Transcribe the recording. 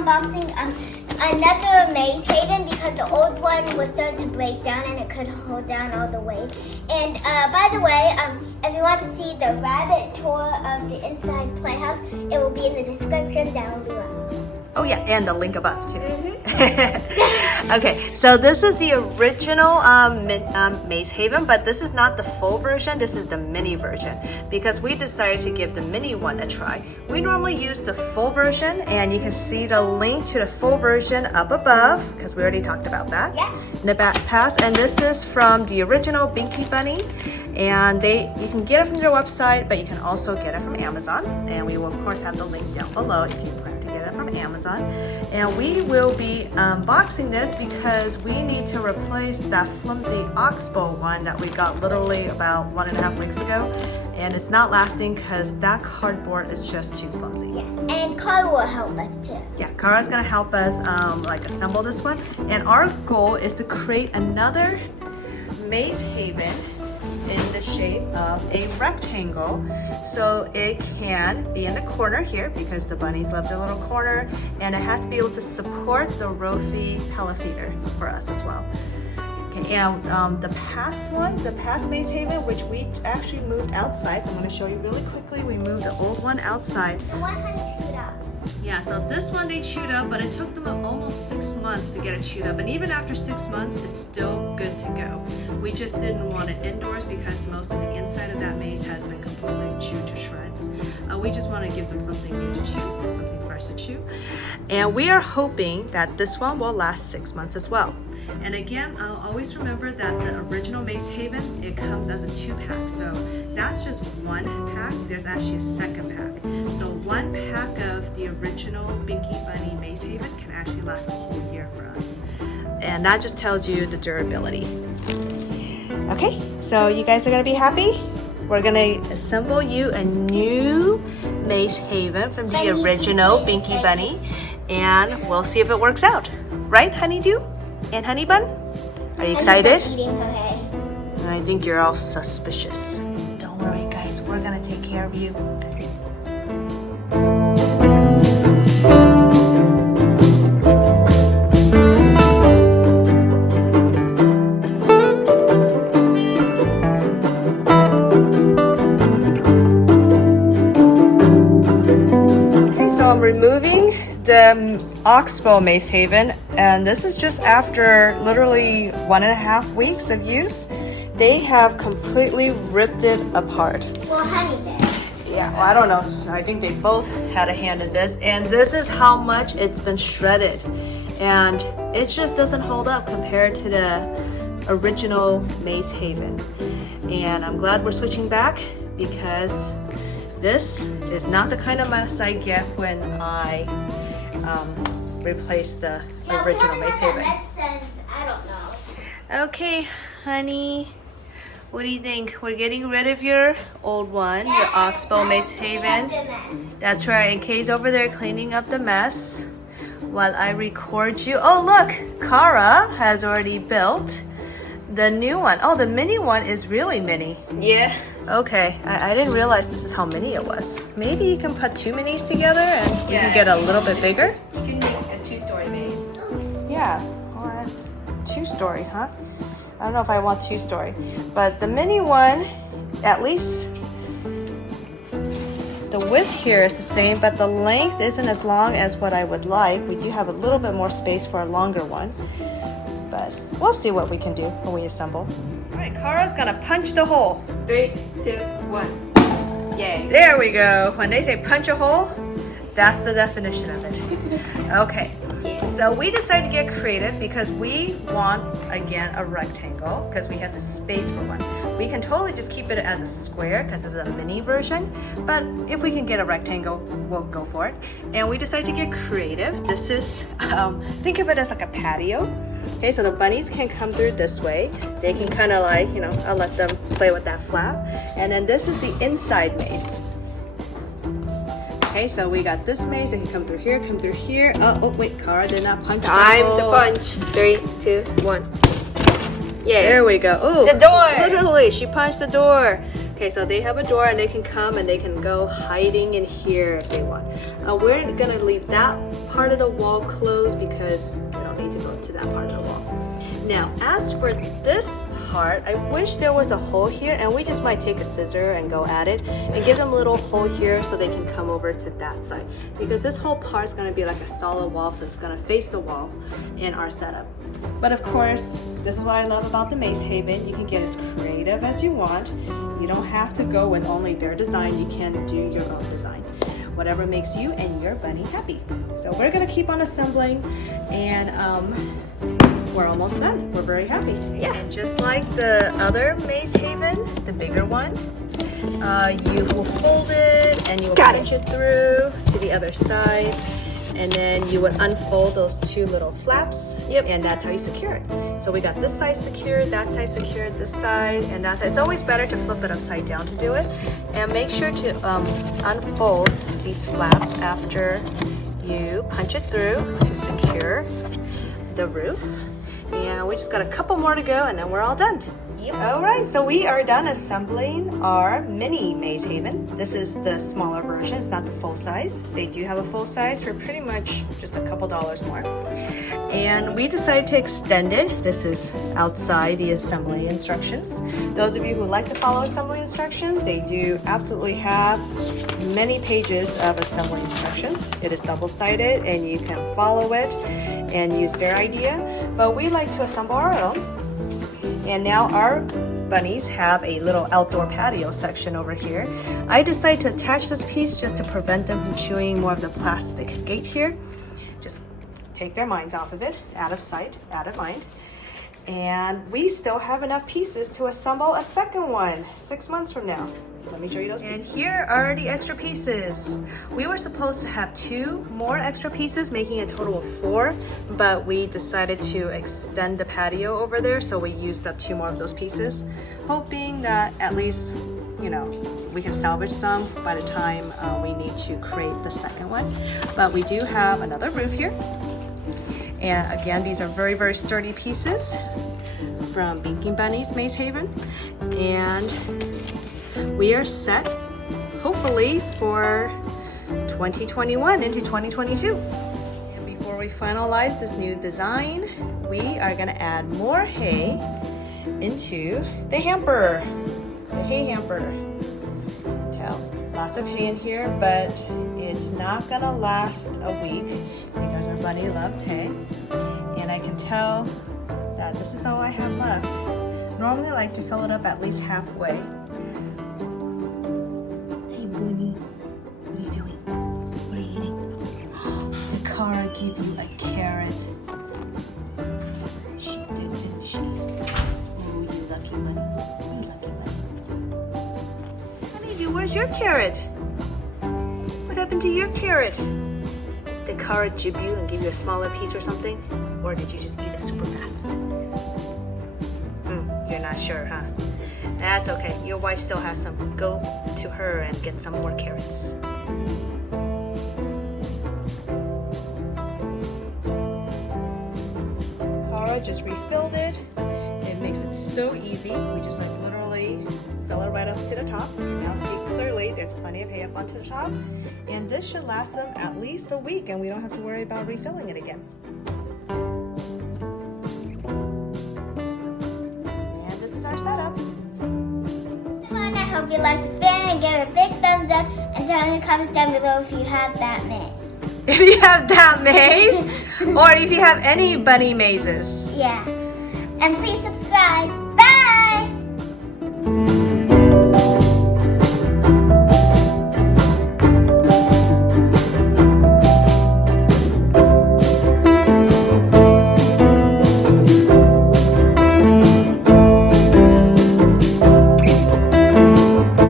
unboxing another maze haven because the old one was starting to break down and it couldn't hold down all the weight. And by the way, if you want to see the rabbit tour of the inside playhouse, it will be in the description down below. Oh yeah, and the link above too. Okay, so this is the original Maze Haven, but this is not the full version. This is the mini version because we decided to give the mini one a try. We normally use the full version, and you can see the link to the full version up above because we already talked about that. Yeah. In the back pass, and this is from the original Binky Bunny, and you can get it from their website, but you can also get it from Amazon, and we will of course have the link down below if you plan to get it from Amazon. And we will be unboxing this because we need to replace that flimsy Oxbow one that we got literally about 1.5 weeks ago, and it's not lasting because that cardboard is just too flimsy. Yeah, and Carl will help us too. Yeah, Kara's gonna help us like assemble this one, and our goal is to create another Maze Haven in the shape of a rectangle, so it can be in the corner here because the bunnies love their little corner, and it has to be able to support the Rofi pellet feeder for us as well. Okay, and the past Maze Haven, which we actually moved outside, so I'm going to show you really quickly. We moved the old one outside. The one honey chewed up. Yeah, so this one they chewed up, but it took them almost 6 months to get it chewed up. And even after 6 months, it's still good to go. We just didn't want it indoors because most of the inside of that maze has been completely chewed to shreds. We just want to give them something new to chew, something fresh to chew. And we are hoping that this one will last 6 months as well. And again, always remember that the original Maze Haven, it comes as a 2-pack. So that's just 1 pack. There's actually a second pack. So 1 pack of the original Binky Bunny Maze Haven can actually last a whole year for us. And that just tells you the durability. Okay, so you guys are gonna be happy? We're gonna assemble you a new Maze Haven from the original Binky Bunny, and we'll see if it works out. Right, Honeydew and Honey Bun? Are you excited? Eating her head. I think you're all suspicious. Don't worry, guys. We're gonna take care of you. Okay, so I'm removing the Oxbow Maze Haven, and this is just after literally 1.5 weeks of use. They have completely ripped it apart. Well, honey did. Yeah, well, I don't know. I think they both had a hand in this, and this is how much it's been shredded, and it just doesn't hold up compared to the original Maze Haven. And I'm glad we're switching back because this is not the kind of mess I get when I replace the original Maze Haven. I don't know. Okay, honey, what do you think? We're getting rid of your old one, your Oxbow Maze Haven. That's right, and Kay's over there cleaning up the mess while I record you. Oh look, Kara has already built the new one. Oh, the mini one is really mini. Yeah. Okay, I didn't realize this is how mini it was. Maybe you can put 2 minis together and you can get a little bit bigger. You can make a 2-story maze. Yeah, or 2-story, huh? I don't know if I want 2-story, but the mini one, at least the width here is the same, but the length isn't as long as what I would like. We do have a little bit more space for a longer one, but we'll see what we can do when we assemble. All right, Kara's gonna punch the hole. 3, 2, 1. Yay. There we go. When they say punch a hole, that's the definition of it. Okay, so we decided to get creative because we want, again, a rectangle because we have the space for one. We can totally just keep it as a square because it's a mini version, but if we can get a rectangle, we'll go for it. And we decided to get creative. This is, think of it as like a patio. Okay, so the bunnies can come through this way. They can kind of like, you know, I'll let them play with that flap. And then this is the inside maze. Okay, so we got this maze. They can come through here, come through here. Oh wait, Kara did not punch. Time to punch. 3, 2, 1. Yay. There we go. Ooh, The door. Literally, she punched the door. Okay, so they have a door and they can come and they can go hiding in here if they want. We're gonna leave that part of the wall closed because we don't need to go to that part of the wall. Now, as for this part, I wish there was a hole here, and we just might take a scissor and go at it and give them a little hole here so they can come over to that side. Because this whole part is gonna be like a solid wall, so it's gonna face the wall in our setup. But of course, this is what I love about the Maze Haven. You can get as creative as you want. You don't have to go with only their design. You can do your own design. Whatever makes you and your bunny happy. So we're gonna keep on assembling, and we're almost done. We're very happy. Yeah. And just like the other Maze Haven, the bigger one, you will fold it and you will pinch it through to the other side. And then you would unfold those two little flaps. Yep. And that's how you secure it. So we got this side secured, that side secured, this side, and that side. It's always better to flip it upside down to do it. And make sure to unfold these flaps after you punch it through to secure the roof. And we just got a couple more to go and then we're all done. Yep. All right, so we are done assembling our mini Maze Haven. This is the smaller version, it's not the full size. They do have a full size for pretty much just a couple dollars more. And we decided to extend it. This is outside the assembly instructions. Those of you who like to follow assembly instructions, they do absolutely have many pages of assembly instructions. It is double-sided and you can follow it and use their idea. But we like to assemble our own. And now our bunnies have a little outdoor patio section over here. I decided to attach this piece just to prevent them from chewing more of the plastic gate here. Just take their minds off of it, out of sight, out of mind. And we still have enough pieces to assemble a second one 6 months from now. Let me show you those pieces. And here are the extra pieces. We were supposed to have 2 more extra pieces, making a total of 4, but we decided to extend the patio over there, so we used up 2 more of those pieces, hoping that at least, you know, we can salvage some by the time we need to create the second one. But we do have another roof here. And again, these are very, very sturdy pieces from BinkyBunny's Maze Haven. And we are set, hopefully, for 2021 into 2022. And before we finalize this new design, we are gonna add more hay into the hamper, the hay hamper. Tell, lots of hay in here, but it's not gonna last a week because our bunny loves hay. And I can tell that this is all I have left. Normally I like to fill it up at least halfway. What are you doing? What are you eating? The car gave you a carrot. She did, didn't she? Oh, you lucky bunny. You lucky bunny. Honeydew, where's your carrot? What happened to your carrot? Did Cara jib you and give you a smaller piece or something? Or did you just eat it super fast? You're not sure, huh? That's okay. Your wife still has some. Go to her and get some more carrots. Cara just refilled it. It makes it so easy. We just like literally fill it right up to the top. You can now see clearly there's plenty of hay up onto the top. And this should last them at least a week and we don't have to worry about refilling it again. Our setup. I hope you liked the video and give it a big thumbs up and tell in the comments down below if you have that maze. If you have that maze or if you have any bunny mazes. Yeah. And please subscribe.